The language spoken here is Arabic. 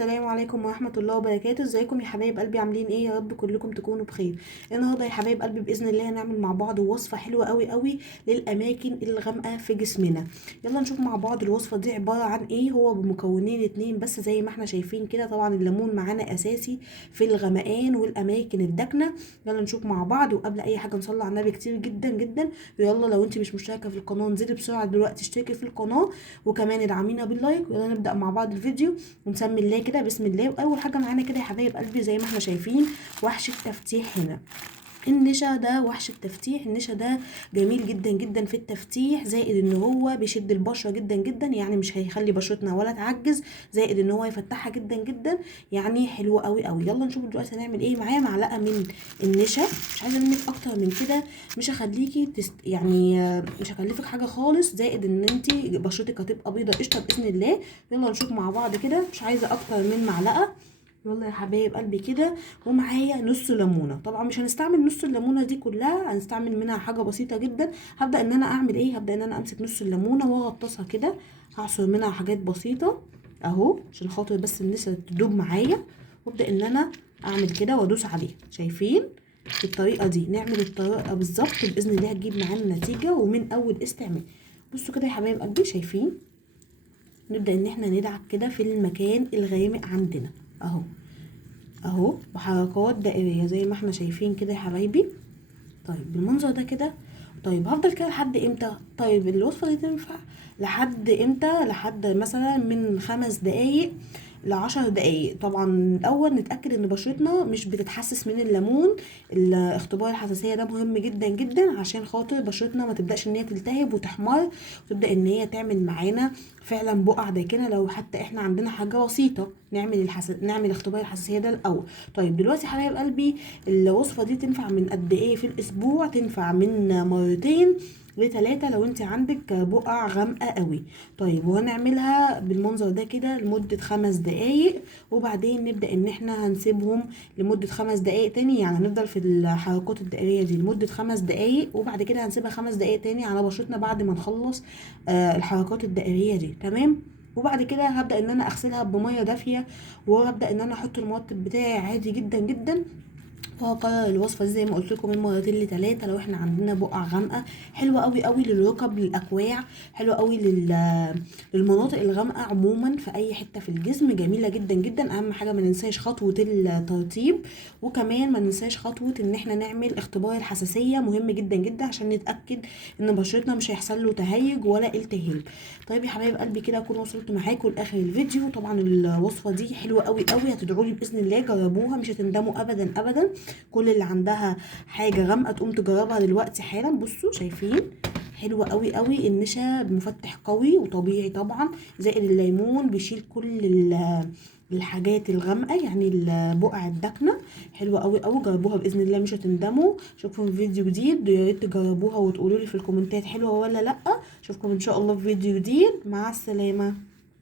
السلام عليكم ورحمه الله وبركاته. ازيكم يا حبايب قلبي؟ عاملين ايه؟ يا رب كلكم تكونوا بخير. النهارده يا حبايب قلبي باذن الله هنعمل مع بعض وصفه حلوه قوي قوي للاماكن الغامقه في جسمنا. يلا نشوف مع بعض الوصفه دي عباره عن ايه. هو بمكونين اتنين بس زي ما احنا شايفين كده. طبعا الليمون معانا اساسي في الغمقان والاماكن الداكنه. يلا نشوف مع بعض. وقبل اي حاجه نصلي على النبي كتير جدا جدا. يلا لو انت مش مشتركه في القناه انزلي بسرعه دلوقتي اشتركي في القناه، وكمان ادعمينا باللايك. يلا نبدا مع بعض الفيديو ونسمي الله كده بسم الله. واول حاجه معانا كده يا حبايب قلبي زي ما احنا شايفين وحش التفتيح هنا. النشا ده وحش التفتيح. النشا ده جميل جدا جدا في التفتيح، زائد ان هو بيشد البشره جدا جدا، يعني مش هيخلي بشرتنا ولا تعجز، زائد ان هو يفتحها جدا جدا، يعني حلو قوي قوي. يلا نشوف دلوقتي هنعمل ايه. معايا معلقه من النشا، مش عايزه منك اكتر من كده، مش هخليكي مش هكلفك حاجه خالص، زائد ان انت بشرتك هتبقى بيضه قشطه باذن الله. يلا نشوف مع بعض كده. مش عايزه اكتر من معلقه. يلا يا حبايب قلبي كده. ومعايا نص ليمونه. طبعا مش هنستعمل نص الليمونه دي كلها، هنستعمل منها حاجه بسيطه جدا. هبدا ان انا اعمل ايه، هبدا ان انا امسك نص الليمونه واغطسها كده، هعصر منها حاجات بسيطه اهو عشان خاطر بس النسا تدوب معايا. وابدا ان انا اعمل كده وادوس عليها. شايفين بالطريقه دي؟ نعمل الطريقه بالظبط باذن الله هتجيب معانا نتيجه ومن اول استعمال. بصوا كده يا حبايب قلبي، شايفين؟ نبدا ان احنا ندعك كده في المكان الغامق عندنا اهو اهو بحركات دائريه زي ما احنا شايفين كده يا حبايبي. طيب بالمنظر ده كده. طيب هفضل كده لحد امتى؟ طيب الوصفه دي تنفع لحد امتى؟ لحد مثلا من 5 دقايق ل10 دقايق. طبعا الاول نتاكد ان بشرتنا مش بتتحسس من الليمون. الاختبار الحساسيه ده مهم جدا جدا عشان خاطر بشرتنا ما تبداش ان هي تلتهب وتحمر، وتبدا ان هي تعمل معانا فعلا بقع داكنه. لو حتى احنا عندنا حاجه بسيطه نعمل اختبار الحساسيه ده الاول. طيب دلوقتي يا حبايب قلبي، الوصفه دي تنفع من قد ايه في الاسبوع؟ تنفع من مرتين ل3 لو انت عندك بقع غامقه قوي. طيب وهنعملها بالمنظر ده كده لمده 5 دقايق، وبعدين نبدا ان احنا هنسيبهم لمده 5 دقايق تاني. يعني هنفضل في الحركات الدائريه دي لمده 5 دقايق، وبعد كده هنسيبها 5 دقايق تاني على بشرتنا بعد ما نخلص الحركات الدائريه دي. تمام. وبعد كده هبدا ان انا اغسلها بميه دافيه، وهبدا ان انا احط المرطب بتاعي عادي جدا جدا. وهكرر الوصفه دي زي ما قلت لكم من مرتين ل3 لو احنا عندنا بقع غامقه. حلوه قوي قوي للركب، للاكواع، حلوه قوي للمناطق الغامقه عموما في اي حته في الجسم. جميله جدا جدا. اهم حاجه ما ننساش خطوه الترطيب، وكمان ما ننساش خطوه ان احنا نعمل اختبار الحساسيه. مهم جدا جدا عشان نتاكد ان بشرتنا مش هيحصل له تهيج ولا التهاب. طيب يا حبايب قلبي كده اكون وصلت معاكم لاخر الفيديو. طبعا الوصفه دي حلوه قوي قوي، هتدعوا لي باذن الله. جربوها مش هتندموا ابدا ابدا. كل اللي عندها حاجه غامقه تقوم تجربها دلوقتي حالا. بصوا شايفين؟ حلوه قوي قوي. النشا مفتح قوي وطبيعي طبعا، زائد الليمون بيشيل كل الحاجات الغامقه، يعني البقع الداكنه. حلوه قوي قوي. جربوها باذن الله مش هتندموا. اشوفكم في فيديو جديد، يا ريت تجربوها وتقولوا لي في الكومنتات حلوه ولا لا. اشوفكم ان شاء الله في فيديو جديد. مع السلامه.